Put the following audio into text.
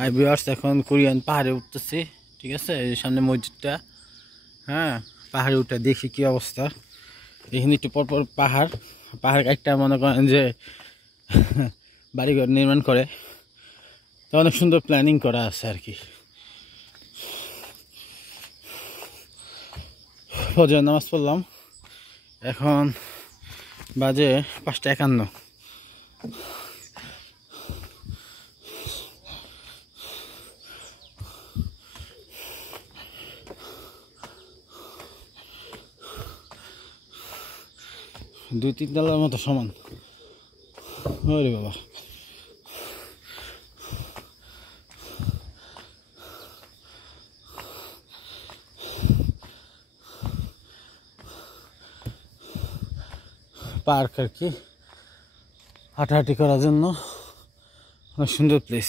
আর ভিউয়ার্স এখন কোরিয়ান পাহাড়ে উঠতেছি, ঠিক আছে। এই সামনে মসজিদটা, হ্যাঁ পাহাড়ে উঠে দেখি কি অবস্থা। এখানে একটু পরপর পাহাড় একটা মনে করেন যে বাড়িঘর নির্মাণ করে, তো অনেক সুন্দর প্ল্যানিং করা আছে আর কি। ফজরের নামাজ পড়লাম, এখন বাজে 5:51। দুই তিন তলার মতো সমান। ওরে বাবা, পার্ক আর কি, হাঁটাহাঁটি করার জন্য অনেক সুন্দর প্লেস।